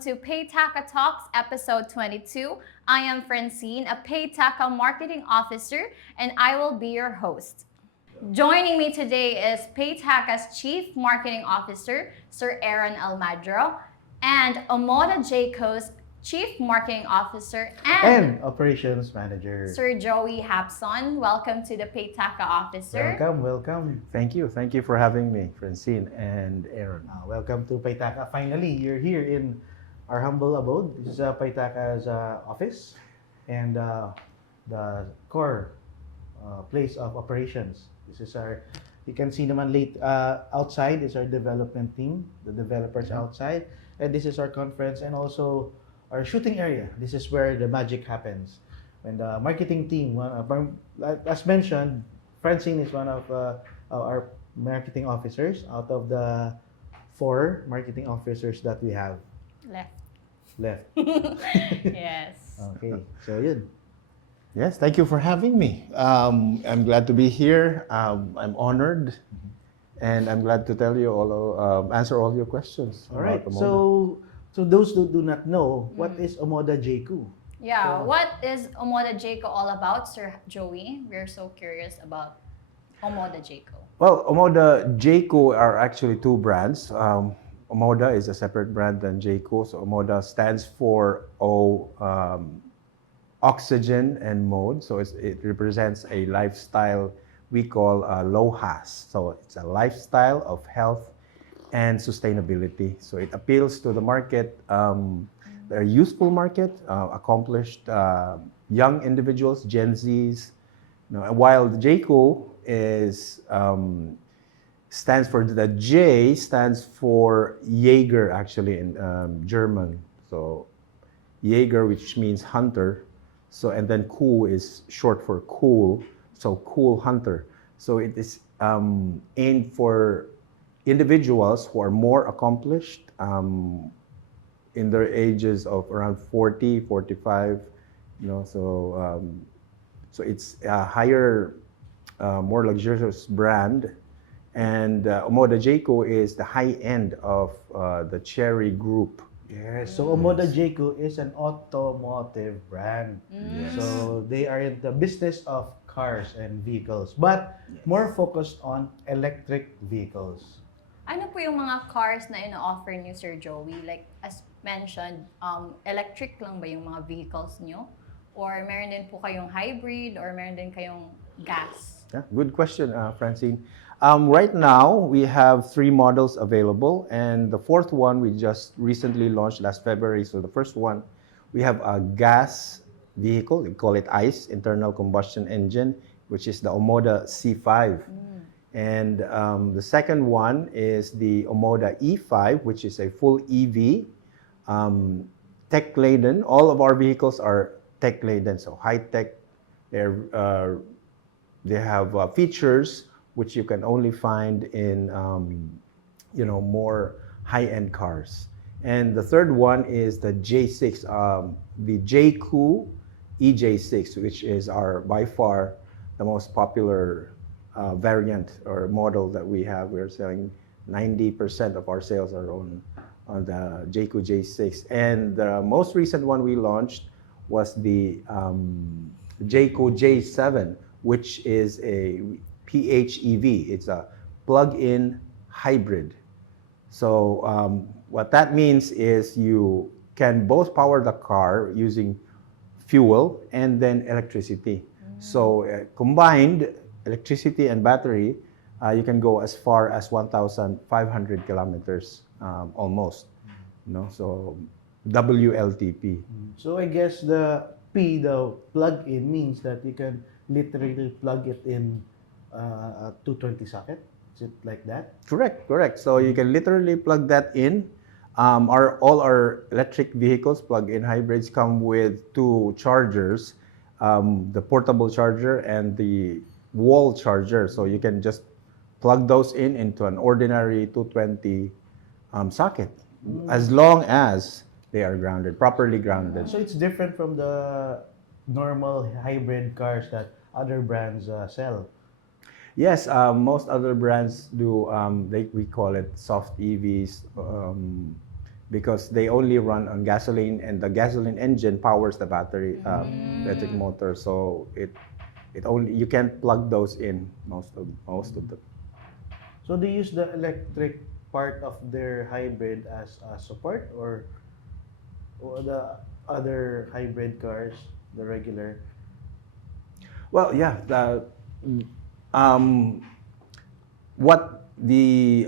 to Paytaca Talks, episode 22. I am Francine, a Paytaca marketing officer, and I will be your host. Joining me today is Paytaca's Chief Marketing Officer, Sir Aaron Almadro, and Omoda Jaeco's Chief Marketing Officer And Operations Manager. Sir Joey Japzon. Welcome to the Paytaca office, sir. Welcome. Thank you. Thank you for having me, Francine and Aaron. Welcome to Paytaca. Finally, you're here in our humble abode. This is Paytaca's office and the core place of operations. This is our, you can see naman late outside is our development team, the developers outside. And this is our conference and also our shooting area. This is where the magic happens. And the marketing team, as mentioned, Francine is one of our marketing officers out of the 4 marketing officers that we have left. Yes. Okay, so yun. Yes, thank you for having me. I'm glad to be here. I'm honored, and I'm glad to tell you answer all your questions. All right. about Omoda. So those who do not know, what is Omoda Jaecoo? Yeah, what is Omoda Jaeco all about, Sir Joey? We're so curious about Omoda Jaeco. Well, Omoda Jaeco are actually 2 brands. Omoda is a separate brand than Jaeco. So Omoda stands for oxygen and mode. So it represents a lifestyle we call LOHAS. So it's a lifestyle of health and sustainability. So it appeals to the market, a useful market, accomplished young individuals, Gen Zs. While the Jaeco stands for, the J stands for Jaeger actually in German. So Jaeger, which means hunter. So and then cool is short for cool. So cool hunter. So it is aimed for individuals who are more accomplished in their ages of around 40, 45, so it's a higher, more luxurious brand. And Omoda Jaeco is the high end of the Cherry Group. Yes, so Omoda Jaeco is an automotive brand. Yes. So they are in the business of cars and vehicles, but more focused on electric vehicles. Ano po yung mga cars na ino-offer niyo, Sir Joey? Like, as mentioned, electric lang ba yung mga vehicles niyo? Or meron din po kayong hybrid? Or meron din kayong gas? Yeah, good question, Francine. Right now, we have 3 models available, and the 4th one we just recently launched last February. So the first one, we have a gas vehicle. We call it ICE, internal combustion engine, which is the Omoda C5. And the second one is the Omoda E5, which is a full EV, tech-laden. All of our vehicles are tech-laden, so high-tech. They have features which you can only find in more high-end cars. And the third one is the J6, the Jaecoo EJ6, which is by far the most popular variant or model that we have. We're selling 90% of our sales are on the Jaecoo J6. And the most recent one we launched was the Jaecoo J7, which is a PHEV. It's a plug-in hybrid. So what that means is you can both power the car using fuel and then electricity. So combined electricity and battery, you can go as far as 1,500 kilometers almost. So WLTP. So I guess the plug-in, means that you can literally plug it in a 220 socket. Is it like that? Correct. So you can literally plug that in. All our electric vehicles, plug-in hybrids, come with 2 chargers, the portable charger and the wall charger. So you can just plug those into an ordinary 220 socket, as long as they are properly grounded. So it's different from the normal hybrid cars that other brands sell. Yes, most other brands do. We call it soft EVs. because they only run on gasoline, and the gasoline engine powers the battery electric motor. So it only, you can't plug those in most of the. So they use the electric part of their hybrid as a support, or the other hybrid cars, the regular. Well, yeah. Um, what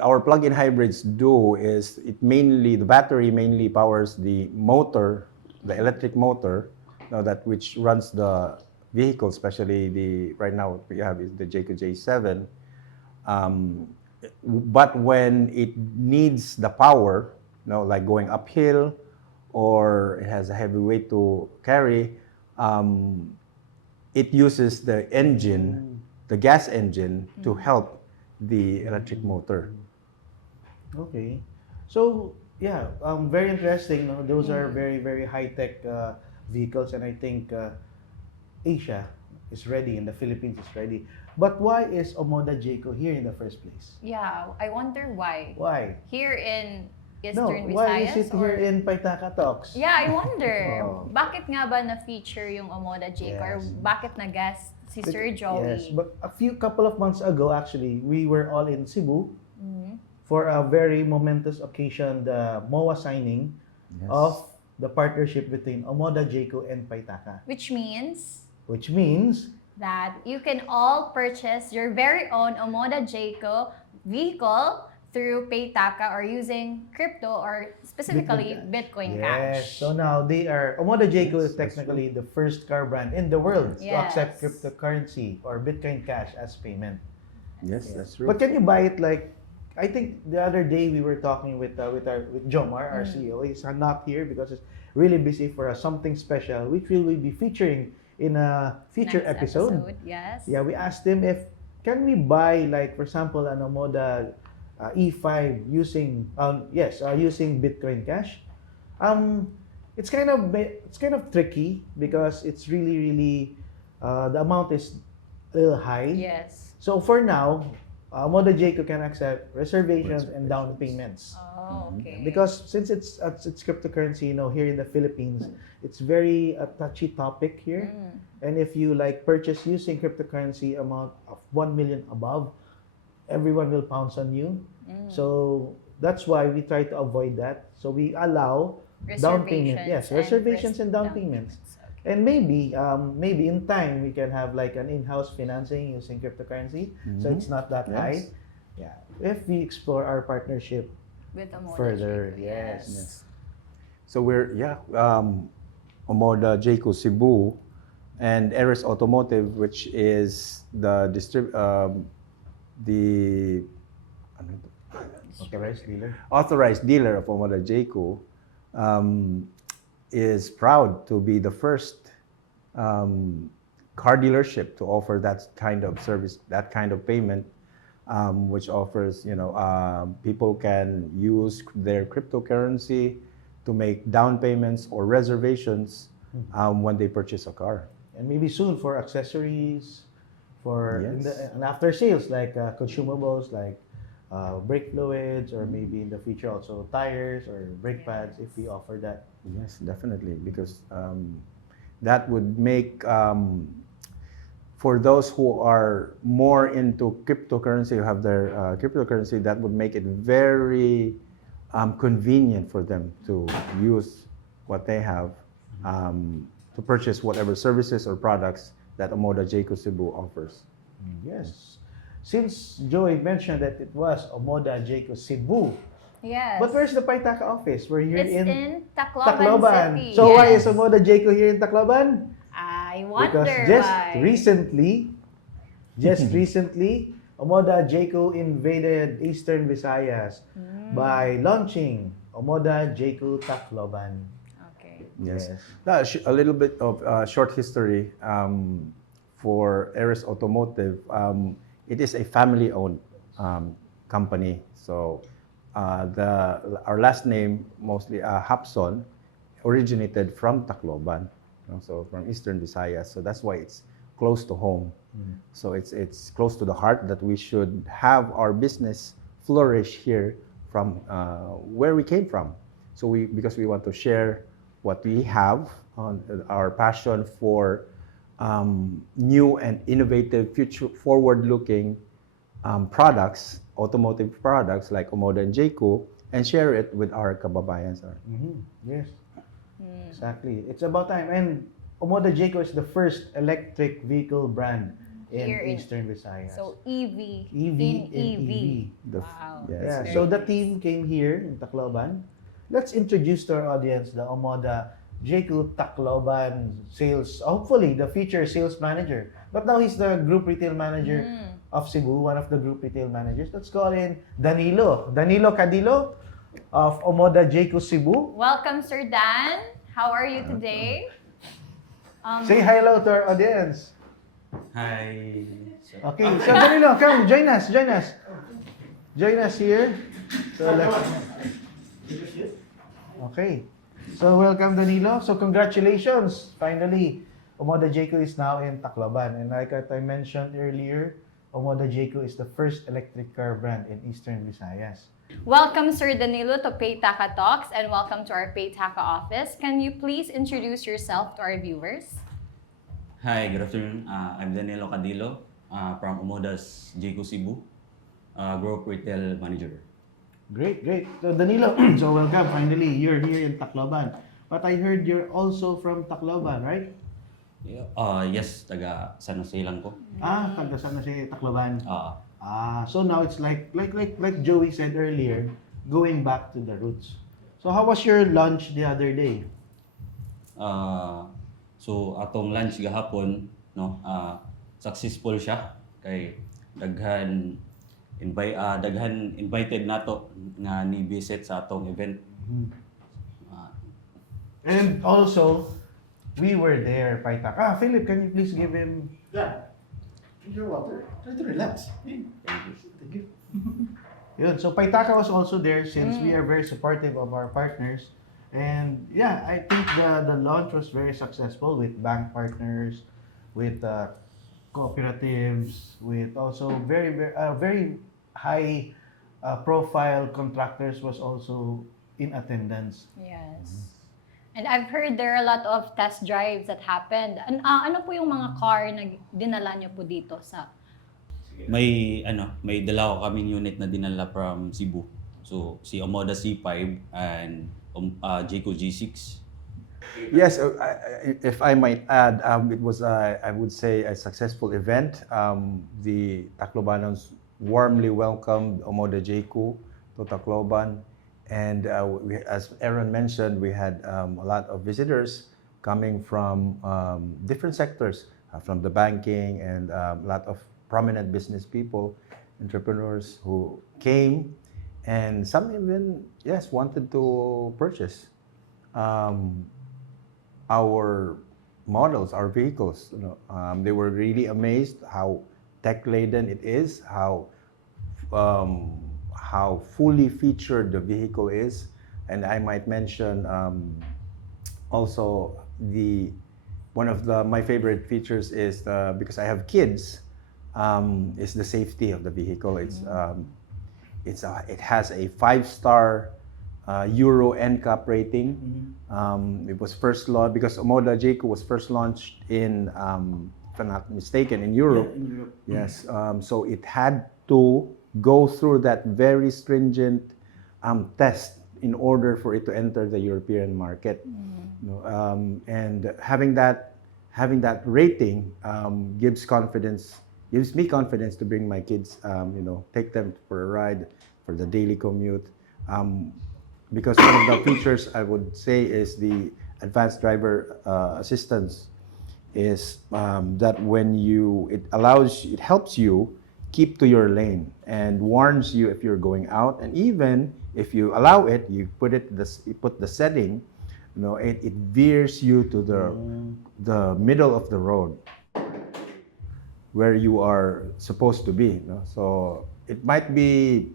our plug-in hybrids do is the battery mainly powers the motor, the electric motor, that which runs the vehicle, especially right now what we have is the Jaeco J7. But when it needs the power, like going uphill, or it has a heavy weight to carry, it uses the engine, the gas engine, to help the electric motor. Okay. So, yeah, very interesting. No? Those are very, very high-tech vehicles, and I think Asia is ready and the Philippines is ready. But why is Omoda Jaeco here in the first place? Yeah, I wonder why. Why? Here in No, Eastern why Visayas is it here in Paytaca Talks? Yeah, I wonder. Oh. Bakit nga ba na-feature yung Omoda Jaeco? Or Yes. bakit na-guest si Sir Joey? Yes, but couple of months ago, actually, we were all in Cebu for a very momentous occasion, the MOA signing of the partnership between Omoda Jaeco and Paytaca. Which means Which means that you can all purchase your very own Omoda Jaeco vehicle through Paytaca or using crypto or specifically Bitcoin yes. Cash. So now Omoda Jaeco is technically the first car brand in the world to Yes. accept cryptocurrency or Bitcoin Cash as payment. Yes, that's true. But can you buy it like? I think the other day we were talking with Jomar, our CEO. He's not here because he's really busy for something special, which we will be featuring in a future Next episode. Yes. Yeah, we asked him if can we buy, like, for example, an Omoda E5 using using Bitcoin Cash. It's kind of tricky because it's really the amount is a little high. Yes. So for now, Omoda Jaeco can accept reservations and down payments. Oh, okay. Because since it's cryptocurrency, here in the Philippines, it's very a touchy topic here. And if you like purchase using cryptocurrency amount of 1 million above, everyone will pounce on you. So that's why we try to avoid that. So we allow down payment, reservations and down payments. Okay. And maybe in time we can have like an in-house financing using cryptocurrency, so it's not that high. Yeah, if we explore our partnership With Omoda further, Jaeco, yes. So we're Omoda Jaeco Cebu and Eris Automotive, which is the authorized dealer of Omoda Jaeco, is proud to be the first car dealership to offer that kind of service, that kind of payment, which offers, people can use their cryptocurrency to make down payments or reservations when they purchase a car. And maybe soon for accessories, for Yes. and after sales, like consumables like brake fluids, or maybe in the future also tires or brake pads if we offer that. Yes, definitely, because that would make, for those who are more into cryptocurrency, who have their cryptocurrency, that would make it very convenient for them to use what they have, to purchase whatever services or products that Omoda Jaeco Cebu offers. Yes. Since Joey mentioned that it was Omoda Jaeco Cebu, Yes. but where's the Paytaca office? We're here It's in Tacloban, Tacloban. City. So why yes. is Omoda Jaeco here in Tacloban? I wonder Because just why. recently, Omoda Jaeco invaded Eastern Visayas by launching Omoda Jaeco Tacloban. Okay. Yes. Now, a little bit of short history for Eris Automotive. It is a family-owned company. So our last name, mostly Japzon, originated from Tacloban, so from Eastern Visayas. So that's why it's close to home. So it's close to the heart that we should have our business flourish here from where we came from. So because we want to share what we have on our passion for new and innovative, future forward-looking products, automotive products like Omoda and Jaeco, and share it with our kababayan. Yes, exactly. It's about time. And Omoda Jaeco is the first electric vehicle brand in Here in- Eastern Visayas. So EV, EV in and EV. EV. Wow. Yes. Yeah, Very so the nice. team came here in Tacloban. Let's introduce to our audience the Omoda Jaeco Tacloban sales, hopefully the future sales manager. But now he's the group retail manager of Cebu, one of the group retail managers. Let's call in Danilo Cadilo of Omoda Jaeco Cebu. Welcome, Sir Dan. How are you today? Say hello to our audience. Hi. Okay, so Danilo, come join us. Join us here. So okay. So welcome Danilo. So congratulations. Finally, Omoda Jaeco is now in Tacloban. And like I mentioned earlier, Omoda Jaeco is the first electric car brand in Eastern Visayas. Welcome, Sir Danilo, to Paytaca Talks, and welcome to our Paytaca office. Can you please introduce yourself to our viewers? Hi, good afternoon. I'm Danilo Cadilo from Omoda Jaeco Cebu, Group Retail Manager. Great. So Danilo, so welcome. Finally, you're here in Tacloban. But I heard you're also from Tacloban, right? Yes, taga San Jose lang ko. Taga saan na si Tacloban? Ah, So now it's like Joey said earlier, going back to the roots. So how was your lunch the other day? so atong lunch gahapon, no, successful siya kay daghan invited nato nga ni visit sa atong event. And also, we were there, Paytaca. Philip, can you please give him... Yeah. Drink your water. Try to relax. Hey. Thank you. Yun. So Paytaca was also there since we are very supportive of our partners. And yeah, I think the launch was very successful with bank partners, with cooperatives, with also very high profile contractors was also in attendance. Yes. And I've heard there are a lot of test drives that happened. Ano po yung mga car na dinala niyo po dito sa... May dalawa kaming unit na dinala from Cebu. So si Omoda C5 and Jaeco G6. Yes, if I might add, it was, I would say, a successful event. The Taclobanons warmly welcomed Omoda Jaeco to Tacloban. And as Aaron mentioned, we had a lot of visitors coming from different sectors, from the banking and a lot of prominent business people, entrepreneurs who came, and some even, yes, wanted to purchase our models, our vehicles. They were really amazed how tech-laden it is, how fully featured the vehicle is. And I might mention also one of my favorite features is because I have kids, is the safety of the vehicle. It has a 5-star Euro NCAP rating. It was first launched because Omoda Jaeco was first launched in, if I'm not mistaken, in Europe. Yeah, in Europe. Yes. So it had to go through that very stringent test in order for it to enter the European market. And having that rating gives me confidence to bring my kids, take them for a ride for the daily commute. Because one of the features I would say is the advanced driver assistance is that it helps you keep to your lane and warns you if you're going out, and even if you allow it, you put the setting, it veers you to the middle of the road where you are supposed to be. So it might be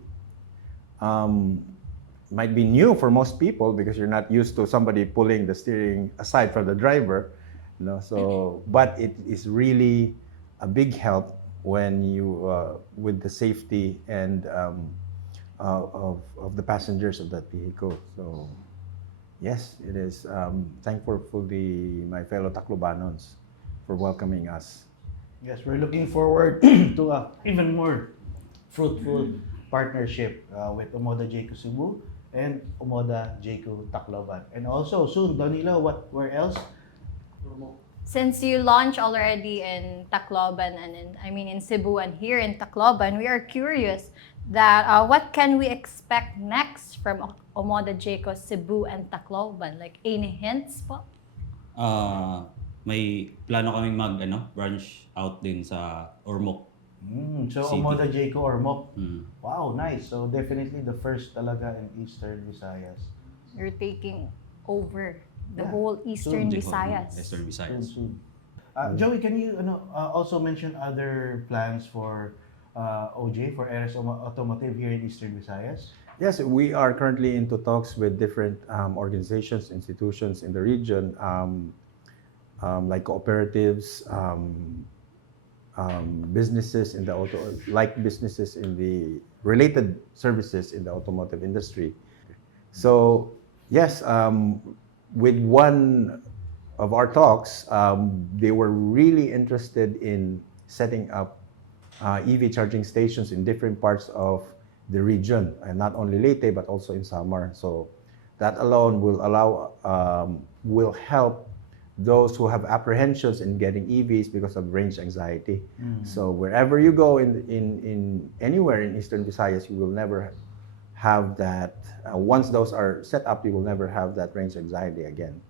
new for most people because you're not used to somebody pulling the steering aside from the driver, So, but it is really a big help when you with the safety and of the passengers of that vehicle. So Yes, it is. Thankful for my fellow Taclobanons for welcoming us. Yes, we're looking forward to a even more fruitful partnership with Omoda Jaeco Cebu and Omoda Jaeco Tacloban. And also soon, Danilo, where else? Since you launched already in Tacloban and in Cebu and here in Tacloban, we are curious that what can we expect next from Omoda Jaeco Cebu and Tacloban? Like any hints po? May plano kaming branch out din sa Ormoc. So City. Omoda Jaeco or MOP. Mm. Wow, nice. So definitely the first talaga in Eastern Visayas. You're taking over the Yeah. whole Eastern Jaeco, Visayas. Eastern Soon, Visayas. soon. Joey, can you also mention other plans for OJ, for Eres Automotive here in Eastern Visayas? Yes, we are currently into talks with different organizations, institutions in the region, like cooperatives, businesses in the businesses in the related services in the automotive industry. So yes, with one of our talks, they were really interested in setting up EV charging stations in different parts of the region, and not only Leyte but also in Samar. So that alone will help those who have apprehensions in getting EVs because of range anxiety. So wherever you go in anywhere in Eastern Visayas, you will never have that. Once those are set up, you will never have that range anxiety again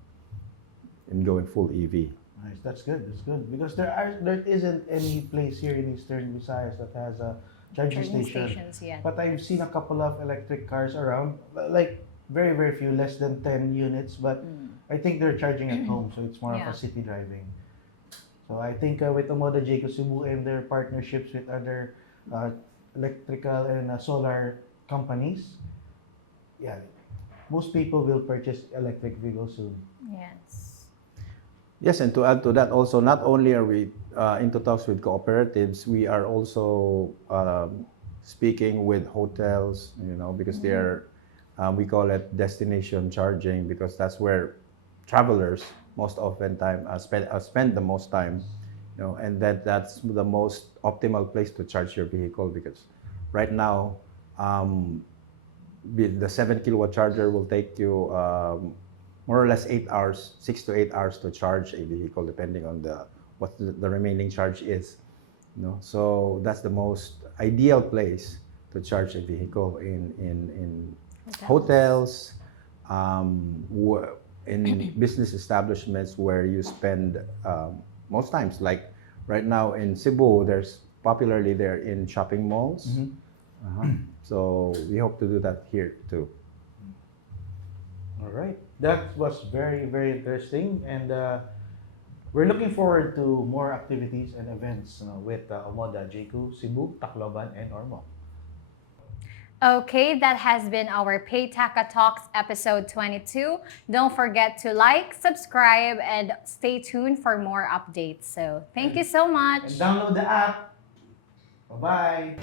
in going full EV. Nice, that's good. That's good because there isn't any place here in Eastern Visayas that has a charging Charging station. stations, yeah. But I've seen a couple of electric cars around, like very very few, less than 10 units. But I think they're charging at home, so it's more of Yeah. a city driving. So I think with Omoda Jaeco Cebu and their partnerships with other electrical and solar companies, yeah, most people will purchase electric vehicles soon. Yes. Yes, and to add to that, also not only are we into talks with cooperatives, we are also speaking with hotels, because they are, we call it destination charging, because that's where travelers most often spend the most time, and that's the most optimal place to charge your vehicle, because right now, the 7 kilowatt charger will take you more or less 8 hours, 6 to 8 hours to charge a vehicle, depending on what the remaining charge is. So that's the most ideal place to charge a vehicle in hotels, in business establishments where you spend most times. Like right now in Cebu, there's popularly there in shopping malls. So we hope to do that here too. All right. That was very, very interesting. And we're looking forward to more activities and events with Omoda Jaeco Cebu, Tacloban, and Ormoc. Okay, that has been our Paytaca Talks episode 22. Don't forget to like, subscribe, and stay tuned for more updates. So thank you so much. And download the app. Bye-bye.